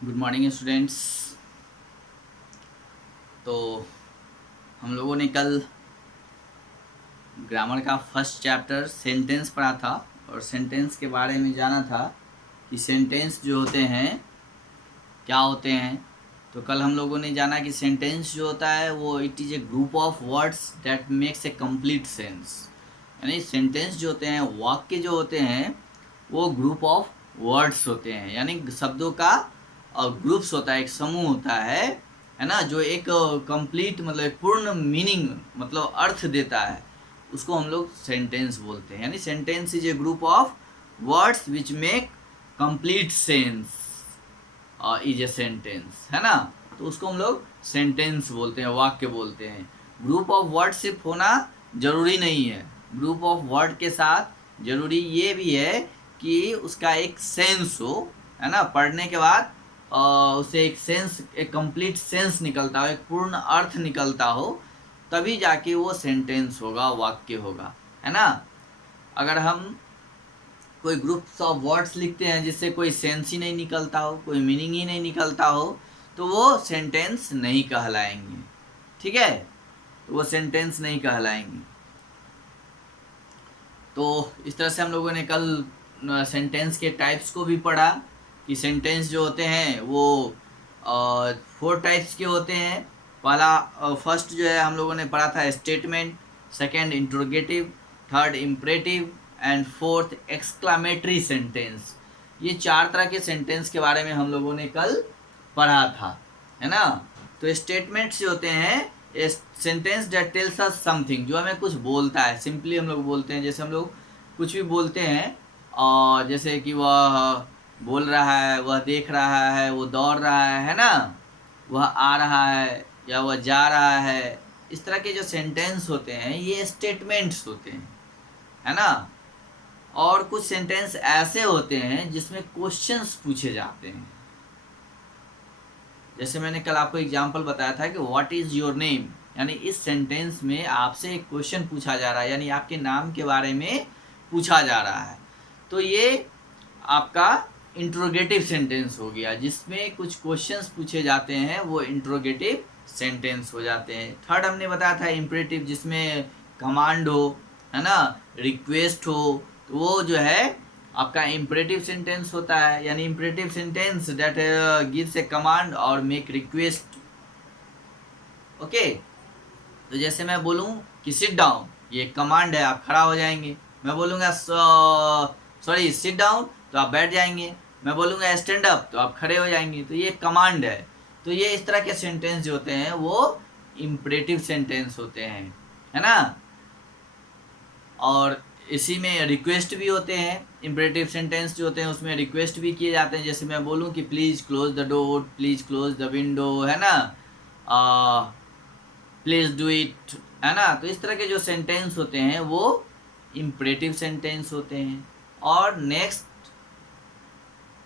Good morning students. तो हम लोगों ने कल ग्रामर का फर्स्ट चैप्टर सेंटेंस पढ़ा था और सेंटेंस के बारे में जाना था कि सेंटेंस जो होते हैं क्या होते हैं। तो कल हम लोगों ने जाना कि सेंटेंस जो होता है वो it is a group of words that makes a complete sense. यानी सेंटेंस जो होते हैं, वाक्य जो होते हैं, वो ग्रुप ऑफ वर्ड्स होते हैं, यानी शब्दों का ग्रुप्स होता है, एक समूह होता है ना, जो एक कंप्लीट मतलब एक पूर्ण मीनिंग मतलब अर्थ देता है, उसको हम लोग सेंटेंस बोलते हैं। यानी sentence is a group of words which make complete sense is a sentence, है ना। तो उसको हम लोग सेंटेंस बोलते हैं, वाक्य बोलते हैं। ग्रुप ऑफ वर्ड सिर्फ होना जरूरी नहीं है, ग्रुप ऑफ वर्ड के साथ जरूरी ये भी है कि उसका एक सेंस हो, है ना। पढ़ने के बाद उसे एक सेंस, एक कंप्लीट सेंस निकलता हो, एक पूर्ण अर्थ निकलता हो, तभी जाके वो सेंटेंस होगा, वाक्य होगा, है ना। अगर हम कोई ग्रुप्स ऑफ वर्ड्स लिखते हैं जिससे कोई सेंस ही नहीं निकलता हो, कोई मीनिंग ही नहीं निकलता हो, तो वो सेंटेंस नहीं कहलाएंगे, ठीक है। तो वो सेंटेंस नहीं कहलाएंगे। तो इस तरह से हम लोगों ने कल सेंटेंस के टाइप्स को भी पढ़ा कि सेंटेंस जो होते हैं वो 4 टाइप्स के होते हैं। पहला फर्स्ट जो है हम लोगों ने पढ़ा था statement, second interrogative, third imperative and fourth exclamatory sentence. ये 4 तरह के सेंटेंस के बारे में हम लोगों ने कल पढ़ा था, है ना। तो स्टेटमेंट्स जो होते हैं, sentence that tells us something, जो हमें कुछ बोलता है। सिंपली हम लोग बोलते हैं, जैसे हम लोग कुछ भी बोलते हैं, और जैसे कि वह बोल रहा है, वह देख रहा है, वो दौड़ रहा है ना, वह आ रहा है या वह जा रहा है। इस तरह के जो सेंटेंस होते हैं ये स्टेटमेंट्स होते हैं, है ना। और कुछ सेंटेंस ऐसे होते हैं जिसमें क्वेश्चंस पूछे जाते हैं। जैसे मैंने कल आपको एग्जाम्पल बताया था कि व्हाट इज़ योर नेम, यानी इस सेंटेंस में आपसे एक क्वेश्चन पूछा जा रहा है, यानी आपके नाम के बारे में पूछा जा रहा है। तो ये आपका इंट्रोगेटिव सेंटेंस हो गया, जिसमें कुछ क्वेश्चंस पूछे जाते हैं, वो इंट्रोगेटिव सेंटेंस हो जाते हैं। थर्ड हमने बताया था इम्परेटिव, जिसमें कमांड हो, है ना, रिक्वेस्ट हो, तो वो जो है आपका इम्परेटिव सेंटेंस होता है। यानी imperative sentence that gives A command और मेक रिक्वेस्ट। ओके, तो जैसे मैं बोलूं कि सिट डाउन, ये कमांड है, आप खड़ा हो जाएंगे। मैं बोलूँगा सॉरी सिट डाउन, तो आप बैठ जाएंगे। मैं बोलूँगा स्टैंड अप, तो आप खड़े हो जाएंगे। तो ये कमांड है। तो ये इस तरह के सेंटेंस जो होते हैं वो इम्परेटिव सेंटेंस होते हैं, है ना। और इसी में रिक्वेस्ट भी होते हैं। इम्परेटिव सेंटेंस जो होते हैं उसमें रिक्वेस्ट भी किए जाते हैं। जैसे मैं बोलूँ कि please close the door, please close the window, है ना, प्लीज़ डू इट, है ना। तो इस तरह के जो सेंटेंस होते हैं वो इम्परेटिव सेंटेंस होते हैं। और next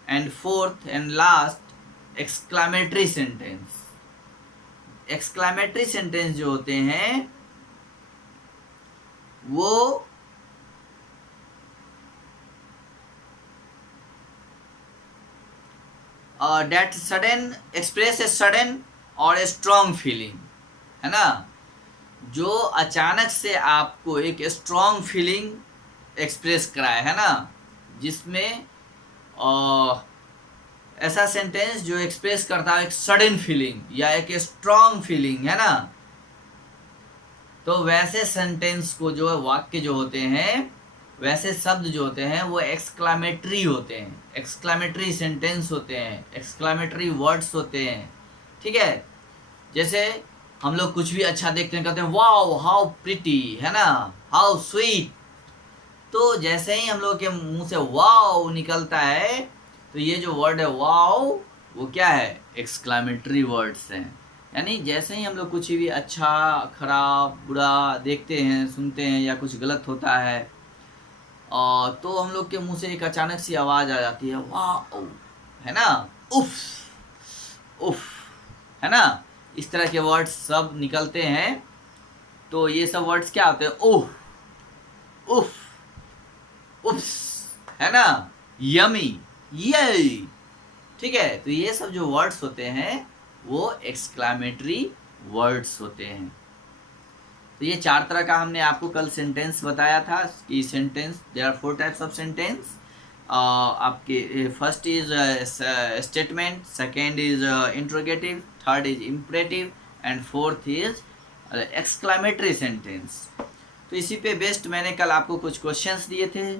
and fourth and last exclamatory sentence. Exclamatory sentence जो होते हैं वो that sudden express a sudden और ए स्ट्रॉन्ग फीलिंग, है ना। जो अचानक से आपको एक स्ट्रॉन्ग फीलिंग एक्सप्रेस कराए, है ना, जिसमें ऐसा सेंटेंस जो एक्सप्रेस करता है एक सडन फीलिंग या एक स्ट्रॉन्ग फीलिंग, है ना। तो वैसे सेंटेंस को जो वाक्य जो होते हैं, वैसे शब्द जो होते हैं वो एक्सक्लामेटरी होते हैं, एक्सक्लामेटरी सेंटेंस होते हैं, एक्सक्लामेटरी वर्ड्स होते हैं, ठीक है। जैसे हम लोग कुछ भी अच्छा देखते हैं, कहते हैं वाओ हाउ प्रिटी, है ना, हाउ स्वीट। तो जैसे ही हम लोग के मुंह से वाओ निकलता है, तो ये जो वर्ड है वाओ, वो क्या है, एक्सक्लामेटरी वर्ड्स हैं। यानी जैसे ही हम लोग कुछ भी अच्छा खराब बुरा देखते हैं, सुनते हैं, या कुछ गलत होता है, तो हम लोग के मुंह से एक अचानक सी आवाज़ आ जाती है वाओ, है ना, उफ उफ, है ना। इस तरह के वर्ड्स सब निकलते हैं। तो ये सब वर्ड्स क्या होते हैं, ओह, उफ, उफ्स, है ना, यमी, ये, ठीक है, तो ये सब जो वर्ड्स होते हैं वो एक्सक्लामेटरी वर्ड्स होते हैं। तो ये 4 तरह का हमने आपको कल सेंटेंस बताया था कि sentence, there are 4 types of sentence. आपके first is statement, second is interrogative, third is imperative and fourth is exclamatory sentence. तो इसी पे बेस्ड मैंने कल आपको कुछ क्वेश्चंस दिए थे,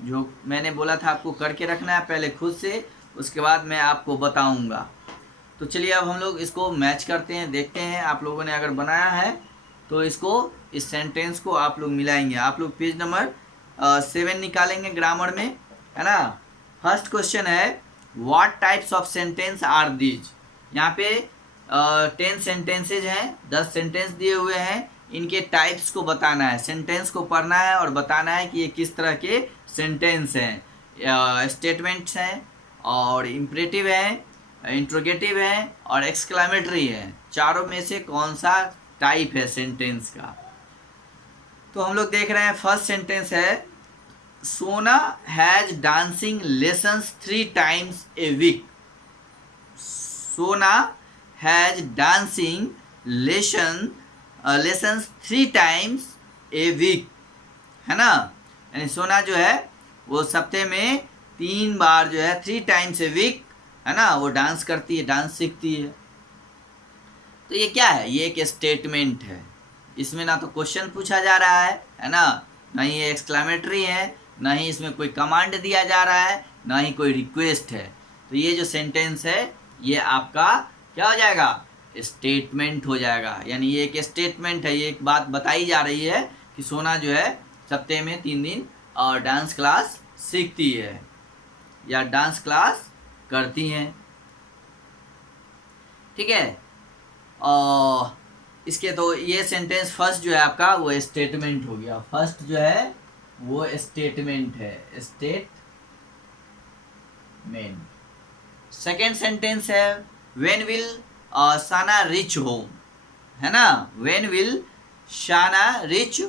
जो मैंने बोला था आपको करके रखना है पहले खुद से, उसके बाद मैं आपको बताऊंगा। तो चलिए अब हम लोग इसको मैच करते हैं, देखते हैं आप लोगों ने अगर बनाया है तो इसको, इस सेंटेंस को आप लोग मिलाएंगे। आप लोग पेज नंबर 7 निकालेंगे ग्रामर में, है ना। फर्स्ट क्वेश्चन है what types of sentence are these. यहाँ पे 10 सेंटेंसेज हैं, 10 सेंटेंस दिए हुए हैं, इनके टाइप्स को बताना है, सेंटेंस को पढ़ना है और बताना है कि ये किस तरह के सेंटेंस हैं। स्टेटमेंट्स हैं और इम्परेटिव हैं, इंट्रोगेटिव है और एक्सक्लामेटरी है। चारों में से कौन सा टाइप है सेंटेंस का। तो हम लोग देख रहे हैं फर्स्ट सेंटेंस है Sona has dancing lessons 3 times a week. Sona has dancing lessons 3 times a week, है ना। यानी सोना जो है वो सप्ताह में 3 बार जो है 3 times ए वीक, है ना, वो डांस करती है, डांस सीखती है। तो ये क्या है, ये एक स्टेटमेंट है। इसमें ना तो क्वेश्चन पूछा जा रहा है ना, ना ही ये एक्सक्लामेटरी है, ना ही इसमें कोई कमांड दिया जा रहा है, ना ही कोई रिक्वेस्ट है। तो ये जो सेंटेंस है ये आपका क्या हो जाएगा, स्टेटमेंट हो जाएगा। यानी ये एक स्टेटमेंट है, ये एक बात बताई जा रही है कि सोना जो है सप्ताह में 3 दिन और डांस क्लास सीखती है या डांस क्लास करती हैं, ठीक है। और इसके तो ये सेंटेंस फर्स्ट जो है आपका वो स्टेटमेंट हो गया, फर्स्ट जो है वो स्टेटमेंट है, स्टेटमेंट। सेकेंड सेंटेंस है व्हेन विल शाना रिच होम, है ना, व्हेन विल शाना रिच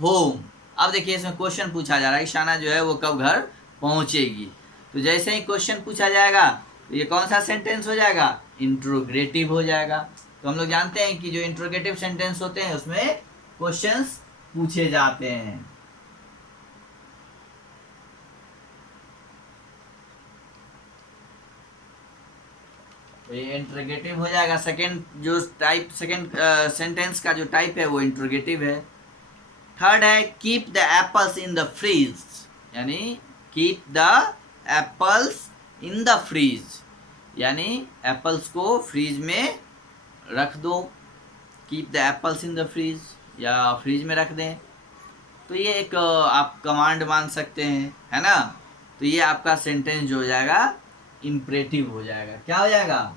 होम। अब देखिए इसमें क्वेश्चन पूछा जा रहा है कि शाना जो है वो कब घर पहुंचेगी। तो जैसे ही क्वेश्चन पूछा जाएगा तो ये कौन सा सेंटेंस हो जाएगा, इंट्रोगेटिव हो जाएगा। तो हम लोग जानते हैं कि जो इंट्रोगेटिव सेंटेंस होते हैं उसमें क्वेश्चंस पूछे जाते हैं। तो ये इंट्रोगेटिव हो जाएगा। सेकंड जो टाइप, सेकंड सेंटेंस का जो टाइप है वो इंट्रोगेटिव है। थर्ड है keep the apples in the fridge, यानी keep the apples in the fridge, यानी एप्पल्स को फ्रीज में रख दो। Keep the apples in the fridge, या फ्रीज में रख दें। तो ये एक आप कमांड मान सकते हैं, है ना। तो ये आपका सेंटेंस जो हो जाएगा इम्परेटिव हो जाएगा। क्या हो जाएगा,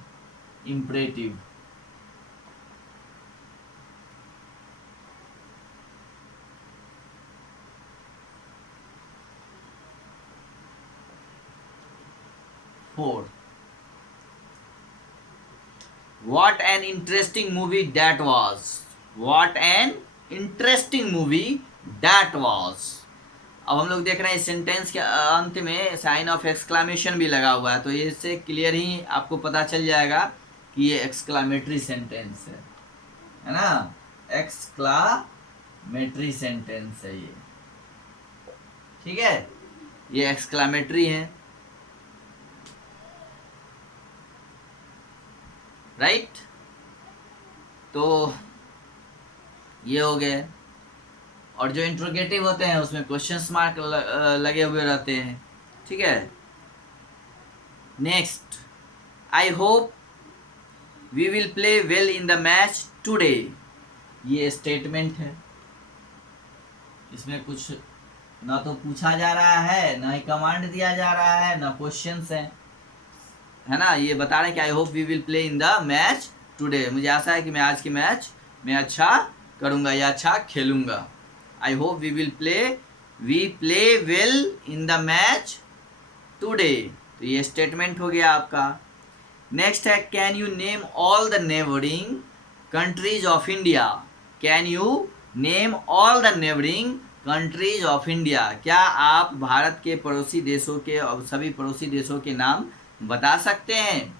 imperative. Fourth, What an interesting movie that was. What an interesting movie that was. अब हम लोग देख रहे हैं इस सेंटेंस के अंत में साइन ऑफ एक्सक्लामेशन भी लगा हुआ है, तो इससे क्लियर ही आपको पता चल जाएगा कि ये एक्सक्लामेटरी सेंटेंस है ना, एक्सक्लामेटरी सेंटेंस है ये, ठीक है, ये एक्सक्लामेटरी है, राइट। तो ये हो गए। और जो इंट्रोगेटिव होते हैं उसमें क्वेश्चंस मार्क लगे हुए रहते हैं, ठीक है। Next, I hope we will play well in the match today, ये स्टेटमेंट है। इसमें कुछ ना तो पूछा जा रहा है, ना ही कमांड दिया जा रहा है, ना क्वेश्चंस हैं, है ना। ये बता रहे हैं कि I hope we will play in the match today, मुझे आशा है कि मैं आज के मैच में अच्छा करूंगा या अच्छा खेलूंगा। I hope we will play well in the match today, तो ये स्टेटमेंट हो गया आपका। नेक्स्ट है can you name all the neighbouring countries of India. Can you name all the neighbouring countries of India, क्या आप भारत के पड़ोसी देशों के और सभी पड़ोसी देशों के नाम बता सकते हैं।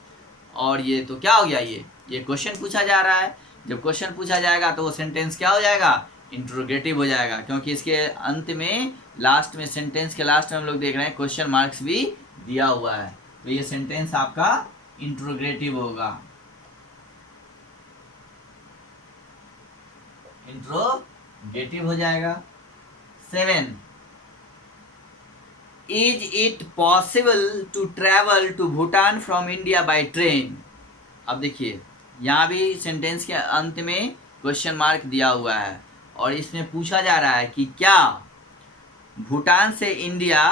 और ये तो क्या हो गया, ये क्वेश्चन पूछा जा रहा है। जब क्वेश्चन पूछा जाएगा तो वो सेंटेंस क्या हो जाएगा, इंट्रोगेटिव हो जाएगा, क्योंकि इसके अंत में लास्ट में, सेंटेंस के लास्ट में हम लोग देख रहे हैं क्वेश्चन मार्क्स भी दिया हुआ है, तो ये सेंटेंस आपका इंट्रोगेटिव होगा, इंट्रोगेटिव हो जाएगा। 7, is it possible to travel to Bhutan from India by train. अब देखिए यहाँ भी सेंटेंस के अंत में क्वेश्चन मार्क दिया हुआ है और इसमें पूछा जा रहा है कि क्या भूटान से इंडिया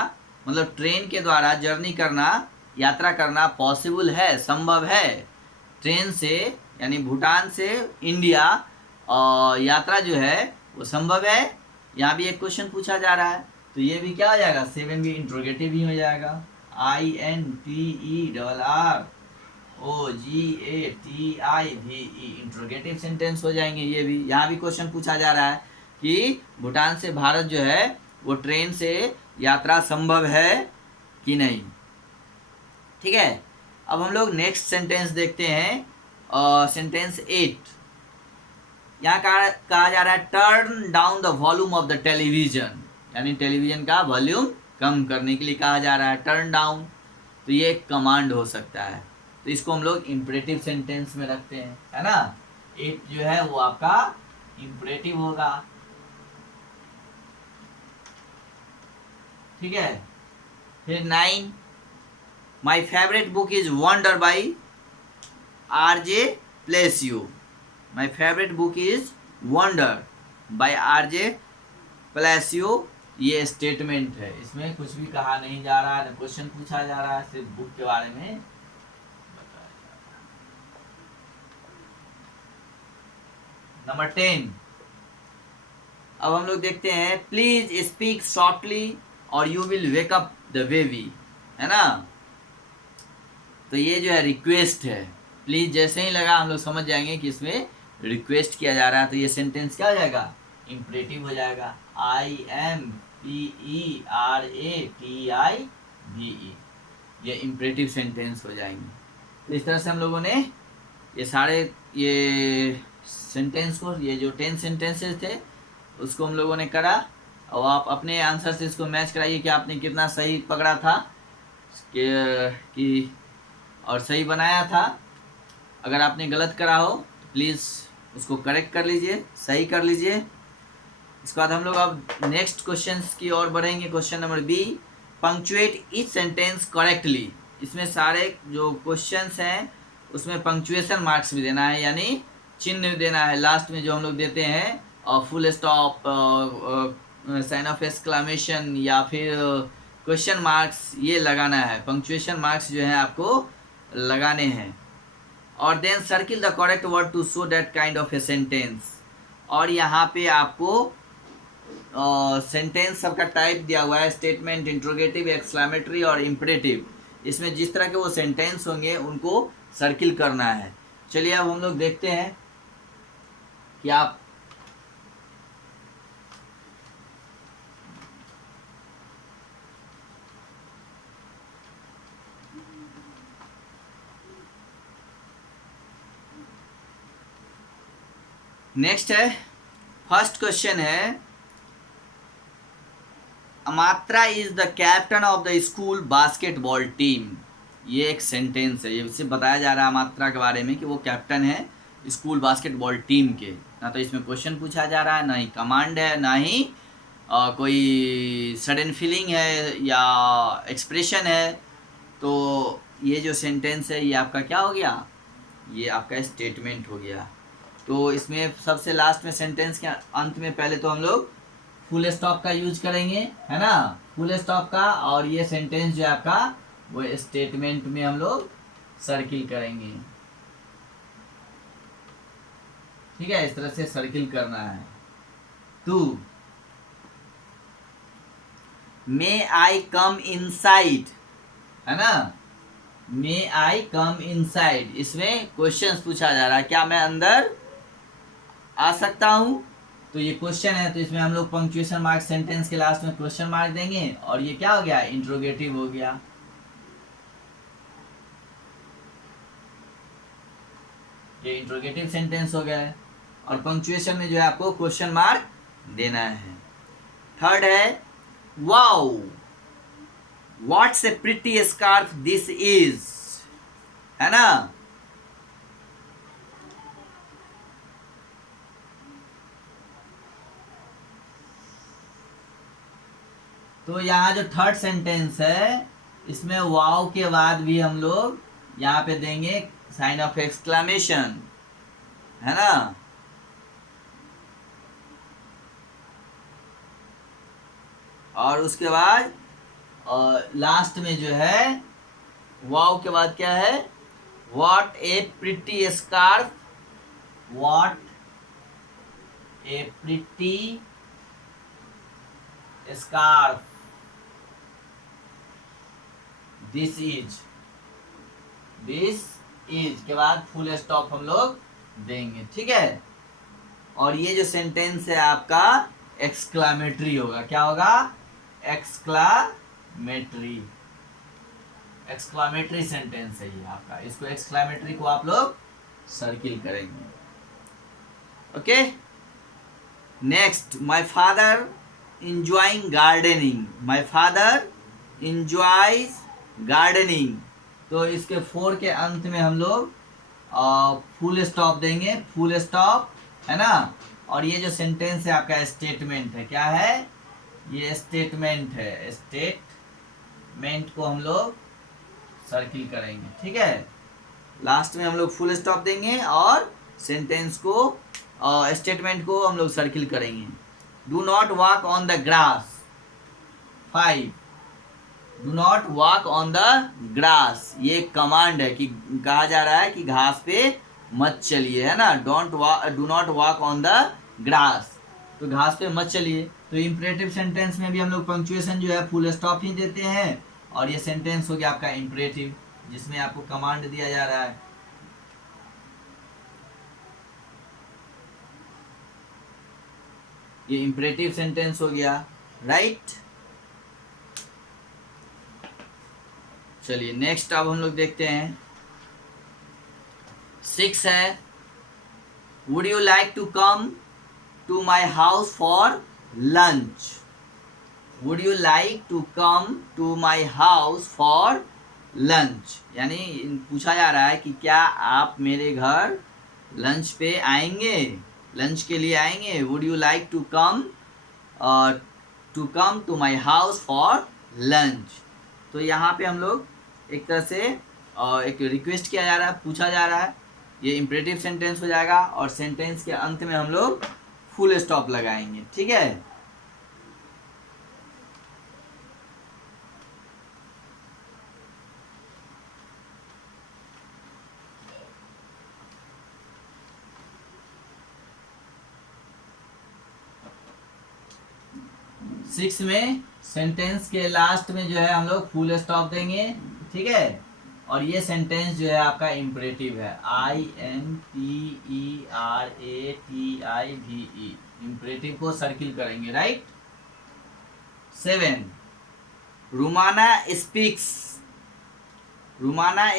मतलब ट्रेन के द्वारा जर्नी करना, यात्रा करना पॉसिबल है, संभव है। ट्रेन से यानी भूटान से इंडिया यात्रा जो है वो संभव है। यहाँ भी एक क्वेश्चन पूछा जा रहा है, तो ये भी क्या हो जाएगा, 7 भी इंट्रोगेटिव ही हो जाएगा। INTERROGATIVE इंट्रोगेटिव सेंटेंस हो जाएंगे ये भी। यहाँ भी क्वेश्चन पूछा जा रहा है कि भूटान से भारत जो है वो ट्रेन से यात्रा संभव है कि नहीं। ठीक है, अब हम लोग नेक्स्ट सेंटेंस देखते हैं, सेंटेंस 8। यहाँ कहा जा रहा है turn down the volume of the television, यानी टेलीविजन का वॉल्यूम कम करने के लिए कहा जा रहा है टर्न डाउन। तो ये एक कमांड हो सकता है, तो इसको हम लोग इम्परेटिव सेंटेंस में रखते हैं, है ना। 8 जो है वो आपका इम्परेटिव होगा। ठीक है, फिर 9, my favourite book is wonder by RJ Palacio. My favourite book is wonder by RJ Palacio. ये स्टेटमेंट है, इसमें कुछ भी कहा नहीं जा रहा है, क्वेश्चन पूछा जा रहा है, सिर्फ बुक के बारे में बताया जा रहा है। नंबर 10, अब हम लोग देखते हैं प्लीज स्पीक सॉफ्टली और you will wake up the baby, है ना। तो ये जो है रिक्वेस्ट है, प्लीज जैसे ही लगा हम लोग समझ जाएंगे कि इसमें रिक्वेस्ट किया जा रहा है, तो ये सेंटेंस क्या हो जाएगा, इम्परेटिव हो जाएगा। IMPERATIVE, ये इम्परेटिव सेंटेंस हो जाएंगे। तो इस तरह से हम लोगों ने ये सारे ये सेंटेंस को, ये जो 10 सेंटेंसेस थे उसको हम लोगों ने करा, और आप अपने आंसर से इसको मैच कराइए कि आपने कितना सही पकड़ा था कि और सही बनाया था। अगर आपने गलत करा हो तो प्लीज़ उसको करेक्ट कर लीजिए, सही कर लीजिए। इसके बाद हम लोग अब नेक्स्ट क्वेश्चन की ओर बढ़ेंगे। Question number B, punctuate each sentence correctly. इसमें सारे जो क्वेश्चंस हैं उसमें पंक्चुएशन मार्क्स भी देना है, यानी चिन्ह देना है लास्ट में जो हम लोग देते हैं, और full stop, sign of exclamation या फिर क्वेश्चन मार्क्स, ये लगाना है। पंक्चुएशन मार्क्स जो है आपको लगाने हैं। और then circle the correct word to show that kind of a sentence. और यहाँ पे आपको सेंटेंस सबका टाइप दिया हुआ है, स्टेटमेंट, इंट्रोगेटिव, एक्सक्लेमेटरी और इम्परेटिव। इसमें जिस तरह के वो सेंटेंस होंगे उनको सर्किल करना है। चलिए अब हम लोग देखते हैं कि आप नेक्स्ट है, फर्स्ट क्वेश्चन है, Amatra is the captain of the school basketball team. ये एक सेंटेंस है, ये इससे बताया जा रहा है अमात्रा के बारे में कि वो कैप्टन है स्कूल बास्केटबॉल टीम के। ना तो इसमें क्वेश्चन पूछा जा रहा है, ना ही कमांड है, ना ही कोई सडन फीलिंग है या एक्सप्रेशन है। तो ये जो सेंटेंस है ये आपका क्या हो गया, ये आपका स्टेटमेंट हो गया। तो इसमें सबसे लास्ट में सेंटेंस के अंत में पहले तो हम लोग फुल स्टॉप का यूज करेंगे, है ना, फुल स्टॉप का। और ये सेंटेंस जो है आपका वो स्टेटमेंट में हम लोग सर्किल करेंगे। ठीक है, इस तरह से सर्किल करना है। 2, मे आई कम इनसाइड, है ना, मे आई कम इनसाइड। इसमें क्वेश्चन पूछा जा रहा है, क्या मैं अंदर आ सकता हूं। तो ये क्वेश्चन है, तो इसमें हम लोग पंक्चुएशन मार्क, सेंटेंस के लास्ट में क्वेश्चन मार्क देंगे, और ये क्या हो गया, इंट्रोगेटिव हो गया। ये इंट्रोगेटिव सेंटेंस हो गया है, और पंक्चुएशन में जो है आपको क्वेश्चन मार्क देना है। थर्ड है wow, what's A pretty scarf this is, है ना। तो यहाँ जो थर्ड सेंटेंस है इसमें वाओ के बाद भी हम लोग यहाँ पे देंगे साइन ऑफ एक्सक्लेमेशन, है ना। और उसके बाद लास्ट में जो है वाओ के बाद क्या है, what A pretty scarf, what A pretty scarf this is, this is के बाद फुल स्टॉप हम लोग देंगे, ठीक है। और ये जो सेंटेंस है आपका एक्सक्लामेटरी होगा, क्या होगा, एक्सक्लामेटरी, एक्सक्लामेटरी सेंटेंस है ये आपका। इसको एक्सक्लामेटरी को आप लोग सर्किल करेंगे, okay. Next, my father enjoying gardening, my father enjoys gardening. तो इसके 4 के अंत में हम लोग फुल स्टॉप देंगे, फुल स्टॉप, है ना। और ये जो सेंटेंस है आपका स्टेटमेंट है, क्या है, ये स्टेटमेंट है, स्टेटमेंट को हम लोग सर्किल करेंगे, ठीक है। लास्ट में हम लोग फुल स्टॉप देंगे और सेंटेंस को, स्टेटमेंट को हम लोग सर्किल करेंगे। Do not walk on the grass, 5, do not walk on the grass, ये एक कमांड है कि कहा जा रहा है कि घास पे मत चलिए, है ना। Do not walk on the grass, तो घास पे मत चलिए। तो इंपरेटिव सेंटेंस में भी हम लोग पंक्चुएशन जो है फुल स्टॉप ही देते हैं, और ये सेंटेंस हो गया आपका इंपरेटिव जिसमें आपको कमांड दिया जा रहा है। ये इंपरेटिव सेंटेंस हो गया, राइट। चलिए नेक्स्ट अब हम लोग देखते हैं 6 है, would you like to come to my house for lunch, would you like to come to my house for lunch, यानी पूछा जा रहा है कि क्या आप मेरे घर लंच पे आएंगे, लंच के लिए आएंगे। Would you like to come to my house for lunch. तो यहाँ पे हम लोग एक तरह से एक रिक्वेस्ट किया जा रहा है, पूछा जा रहा है, ये इंपरेटिव सेंटेंस हो जाएगा, और सेंटेंस के अंत में हम लोग फुल स्टॉप लगाएंगे, ठीक है। सिक्स में सेंटेंस के लास्ट में जो है हम लोग फुल स्टॉप देंगे, ठीक है। और ये सेंटेंस जो है आपका इम्परेटिव है, IMPERATIVE, इम्परेटिव को सर्किल करेंगे, राइट। 7, रुमाना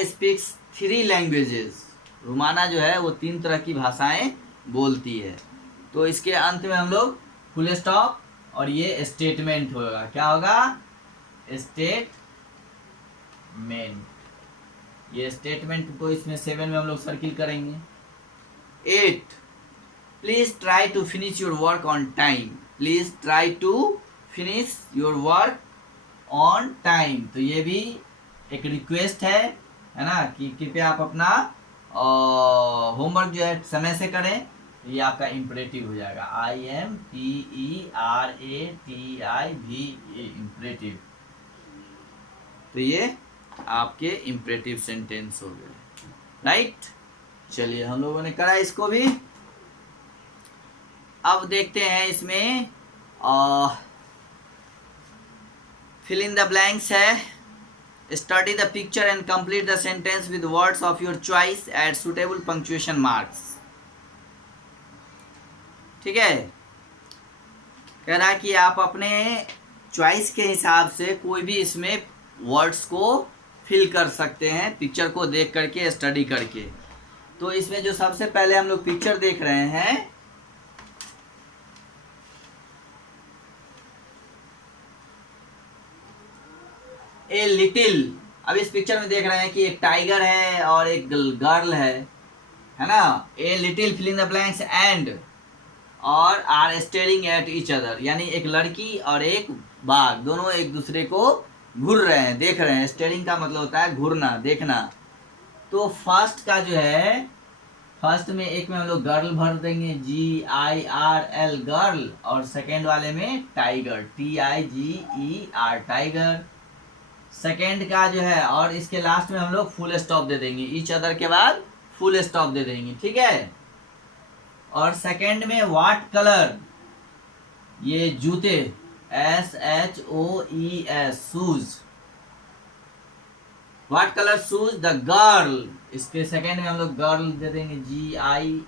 स्पीक्स 3 लैंग्वेजेस, रुमाना जो है वो 3 तरह की भाषाएं बोलती है। तो इसके अंत में हम लोग फुल स्टॉप, और ये स्टेटमेंट होगा, क्या होगा, स्टेटमेंट। ये स्टेटमेंट को इसमें 7 में हम लोग सर्किल करेंगे। 8, please try to finish your work on time, please try to finish your work on time. तो ये भी एक रिक्वेस्ट है ना, कि कृपया आप अपना होमवर्क जो है समय से करें। ये आपका इम्परेटिव हो जाएगा, IMPERATIVE, इम्परेटिव। तो ये आपके इम्परेटिव सेंटेंस हो गए, राइट। चलिए हम लोगों ने करा इसको भी। अब देखते हैं इसमें फिल इन द ब्लैंक्स है, study the picture and complete the sentence with words of your choice at suitable punctuation marks, ठीक है। कह रहा है कि आप अपने चॉइस के हिसाब से कोई भी इसमें वर्ड्स को फिल कर सकते हैं, पिक्चर को देख करके, स्टडी करके। तो इसमें जो सबसे पहले हम लोग पिक्चर देख रहे हैं, ए लिटिल, अब इस पिक्चर में देख रहे हैं कि एक टाइगर है और एक गर्ल है ना। A little fill in the blanks and और are staring at each other, यानी एक लड़की और एक बाघ दोनों एक दूसरे को घूर रहे हैं, देख रहे हैं। स्टेरिंग का मतलब होता है घूरना, देखना। तो फर्स्ट का जो है, फर्स्ट में एक में हम लोग गर्ल भर देंगे, GIRL गर्ल, और सेकेंड वाले में टाइगर, TIGER टाइगर। सेकेंड का जो है, और इसके लास्ट में हम लोग फुल स्टॉप दे देंगे, ईच अदर के बाद फुल स्टॉप दे देंगे, ठीक है। और सेकेंड में व्हाट कलर, ये जूते, SHOES shoes, what colour shoes the girl, इसके सेकेंड में हम लोग गर्ल दे देंगे, GIRL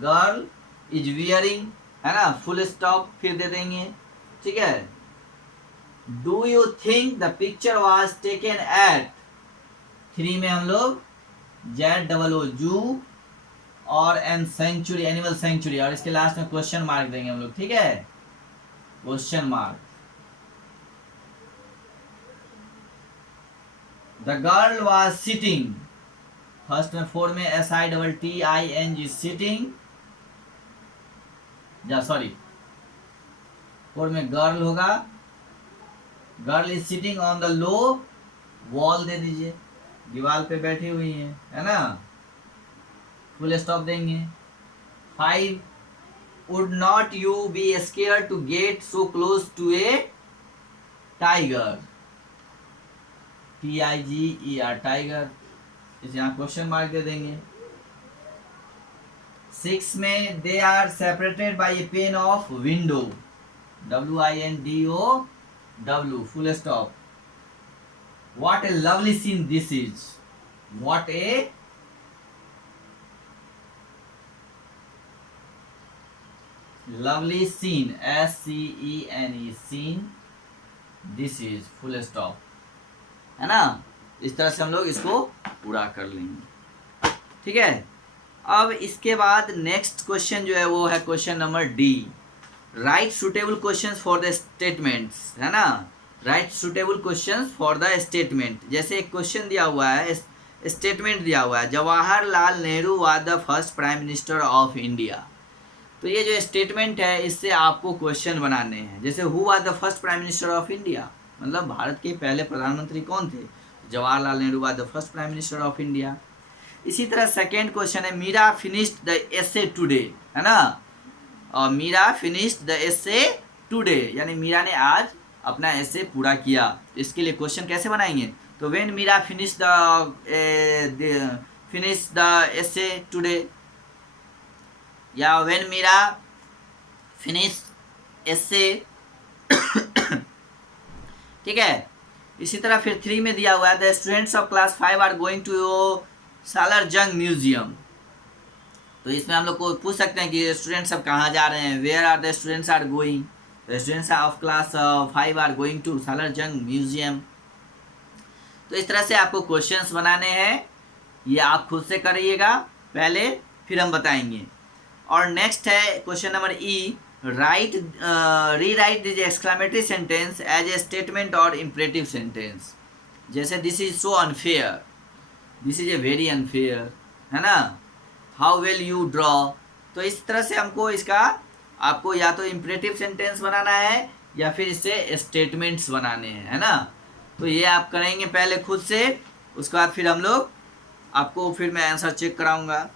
गर्ल इज वियरिंग, है ना, फुल स्टॉप फिर दे देंगे, ठीक है। Do you think the picture was taken at, 3 में हम लोग ZOO जू और एन सेंचुरी, एनिमल सेंचुरी, और इसके लास्ट में क्वेश्चन मार्क देंगे हम लोग, ठीक है, question mark. The girl was sitting, first में 4 में SITTING सिटिंग, सॉरी 4 में गर्ल होगा, girl is sitting on the low wall दे दीजिए, दीवार पे बैठी हुई है ना, फुल स्टॉप देंगे। 5 would not you be scare to get so close to a tiger, TIGER tiger, इसे यहाँ क्वेश्चन मार्क दे देंगे। 6 में they are separated by a pane of window, WINDOW full stop. What a lovely scene this is. What a lovely scene, SCENE scene this is full stop, है ना। इस तरह से हम लोग इसको पूरा कर लेंगे, ठीक है। अब इसके बाद नेक्स्ट क्वेश्चन जो है वो है question number D, right suitable questions for the statements, है ना, right suitable questions for the statement. जैसे एक क्वेश्चन दिया हुआ है, स्टेटमेंट दिया हुआ है, Jawaharlal Nehru was the first prime minister of India. तो ये जो स्टेटमेंट है इससे आपको क्वेश्चन बनाने हैं। जैसे who was the first prime minister of India, मतलब भारत के पहले प्रधानमंत्री कौन थे, Jawaharlal Nehru was the first prime minister of India. इसी तरह सेकेंड क्वेश्चन है, Meera finished the essay today, है ना, और Meera finished the essay today, यानी मीरा ने आज अपना एसे पूरा किया। इसके लिए क्वेश्चन कैसे बनाएंगे, तो when Meera finish the essay today, या व्हेन मीरा फिनिश एसे, ठीक है। इसी तरह फिर 3 में दिया हुआ है, the students of class 5 are going to Salarjung museum. तो इसमें हम लोग को पूछ सकते हैं कि स्टूडेंट्स सब कहाँ जा रहे हैं, where are the students are going, the students of class 5 are going to Salarjung museum. तो इस तरह से आपको क्वेश्चंस बनाने हैं, ये आप खुद से करिएगा पहले, फिर हम बताएंगे। और नेक्स्ट है question number E, write rewrite this exclamatory sentence as a statement और इम्परेटिव सेंटेंस। जैसे this is so unfair, this is a very unfair, है ना, हाउ विल यू ड्रॉ। तो इस तरह से हमको इसका, आपको या तो इम्परेटिव सेंटेंस बनाना है या फिर इससे स्टेटमेंट्स बनाने हैं, है ना। तो ये आप करेंगे पहले खुद से, उसके बाद फिर हम लोग आपको, फिर मैं आंसर चेक कराऊंगा।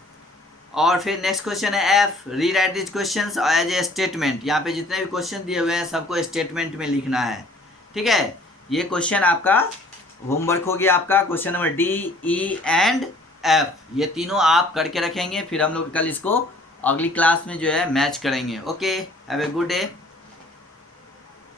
और फिर नेक्स्ट क्वेश्चन है F, rewrite this questions as a statement. यहाँ पे जितने भी क्वेश्चन दिए हुए हैं सबको स्टेटमेंट में लिखना है, ठीक है। ये क्वेश्चन आपका होमवर्क हो गया, आपका question number D, E and F, ये तीनों आप करके रखेंगे, फिर हम लोग कल इसको अगली क्लास में जो है मैच करेंगे। Okay, have a good day.